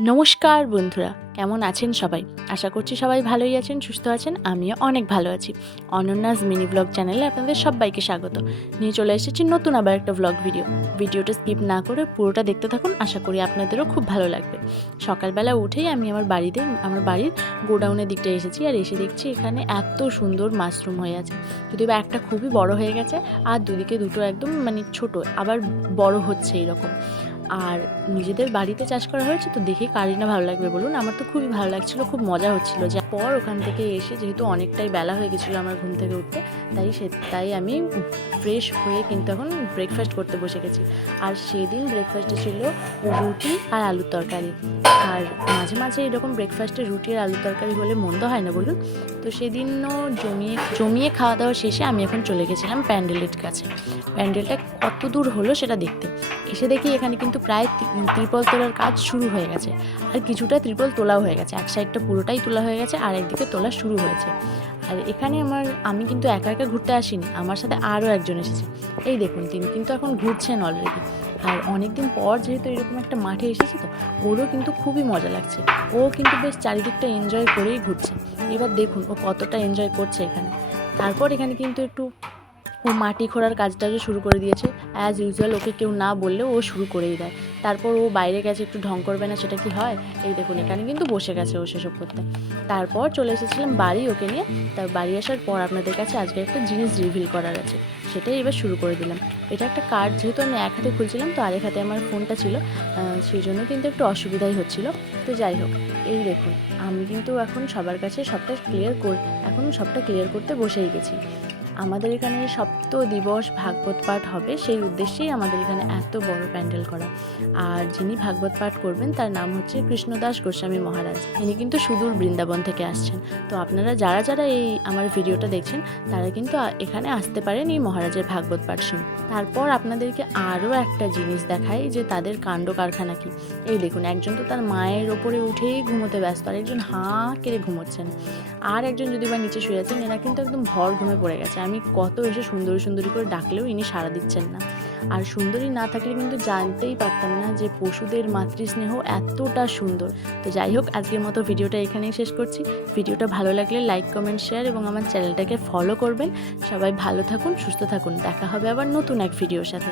নমস্কার বন্ধুরা, কেমন আছেন সবাই? আশা করছি সবাই ভালোই আছেন, সুস্থ আছেন। আমিও অনেক ভালো আছি। অনন্যাস মিনি ব্লগ চ্যানেলে আপনাদের সবাইকে স্বাগত। নিয়ে চলে এসেছি নতুন আবার একটা ব্লগ ভিডিও। ভিডিওটা স্কিপ না করে পুরোটা দেখতে থাকুন, আশা করি আপনাদেরও খুব ভালো লাগবে। সকালবেলা উঠেই আমি আমার বাড়ির গোডাউনের দিকটা এসেছি, আর এসে দেখছি এখানে এত সুন্দর মাশরুম হয়ে আছে। যদিও বা একটা খুবই বড় হয়ে গেছে, আর দুদিকে দুটো একদম ছোট, আবার বড় হচ্ছে এইরকম। আর নিজেদের বাড়িতে চাষ করা হয়েছে, তো দেখে কারই না ভালো লাগবে বলুন। আমার তো খুবই ভালো লাগছিলো, খুব মজা হচ্ছিলো। যে পর ওখান থেকে এসে, যেহেতু অনেকটাই বেলা হয়ে গেছিলো আমার ঘুম থেকে উঠতে, তাই আমি ফ্রেশ হয়ে কিন্তু এখন ব্রেকফাস্ট করতে বসে গেছি। আর সেদিন ব্রেকফাস্টে ছিল রুটি আর আলুর তরকারি। আর মাঝে মাঝে এরকম ব্রেকফাস্টে রুটি আর আলুর তরকারি হলে মন্দ হয় না বলুন। তো সেদিনও জমিয়ে খাওয়া দাওয়া শেষে আমি এখন চলে গেছিলাম প্যান্ডেলের কাছে। প্যান্ডেলটা কত দূর হলো সেটা দেখতে। এসে দেখি এখানে কিন্তু প্রায় ত্রিপল তোলার কাজ শুরু হয়ে গেছে, আর কিছুটা ত্রিপল তোলাও হয়ে গেছে। এক সাইডটা পুরোটাই তোলা হয়ে গেছে, আর একদিকে তোলা শুরু হয়েছে। আর এখানে আমি কিন্তু একা একা ঘুরতে আসিনি, আমার সাথে আরও একজন এসেছে। এই দেখুন, তিনি কিন্তু এখন ঘুরছেন অলরেডি। আর অনেকদিন পর যেহেতু এরকম একটা মাঠে এসেছে, তো ওরও কিন্তু খুবই মজা লাগছে। ও কিন্তু বেশ চারিদিকটা এনজয় করেই ঘুরছে। এবার দেখুন ও কতটা এনজয় করছে এখানে। তারপর এখানে কিন্তু একটু ও মাটি খোঁড়ার কাজটাও শুরু করে দিয়েছে। অ্যাজ ইউজুয়াল ওকে কেউ না বললেও ও শুরু করেই দেয়। তারপর ও বাইরে গেছে, একটু ঢং করবে না সেটা কি হয়? এই দেখুন এখানে কিন্তু বসে গেছে ও সেসব করতে। তারপর চলে এসেছিলাম বাড়ি ওকে নিয়ে। তার বাড়ি আসার পর আপনাদের কাছে আজকে একটা জিনিস রিভিল করার আছে, সেটাই এবার শুরু করে দিলাম। এটা একটা কার্ড, যেহেতু আমি এক হাতে খুলছিলাম, তো আরেক হাতে আমার ফোনটা ছিল, সেই জন্য কিন্তু একটু অসুবিধাই হচ্ছিল। তো যাই হোক, এই দেখুন আমি কিন্তু এখন সবার কাছে সবটা ক্লিয়ার করতে বসেই গেছি। আমাদের এখানে সপ্ত দিবস ভাগবত পাঠ হবে, সেই উদ্দেশ্যেই আমাদের এখানে এত বড় প্যান্ডেল করা। আর যিনি ভাগবত পাঠ করবেন তার নাম হচ্ছে কৃষ্ণদাস গোস্বামী মহারাজ। ইনি কিন্তু সুদূর বৃন্দাবন থেকে আসছেন। তো আপনারা যারা যারা এই আমার ভিডিওটা দেখছেন, তারা কিন্তু এখানে আসতে পারেন এই মহারাজের ভাগবত পাঠ শুনতে। তারপর আপনাদেরকে আরও একটা জিনিস দেখাই যে তাদের কাণ্ড কারখানা কি। এই দেখুন, একজন তো তার মায়ের ওপরে উঠেই ঘুমোতে ব্যস্ত, আর একজন হাঁ কেড়ে ঘুমোচ্ছেন, আর একজন যদি বা নিচে শুয়ে আছেন। এরা কিন্তু একদম ভর ঘুমে পড়ে গেছে। আমি কত এসে সুন্দরী সুন্দরী করে ডাকলেও ইনি সাড়া দিচ্ছেন না। আর সুন্দরী না থাকলে কিন্তু জানতেই পারতাম না যে পশুদের মাতৃস্নেহ এতটা সুন্দর। তো যাই হোক, আজকের মতো ভিডিওটা এখানেই শেষ করছি। ভিডিওটা ভালো লাগলে লাইক, কমেন্ট, শেয়ার এবং আমার চ্যানেলটাকে ফলো করবেন। সবাই ভালো থাকুন, সুস্থ থাকুন। দেখা হবে আবার নতুন এক ভিডিওর সাথে।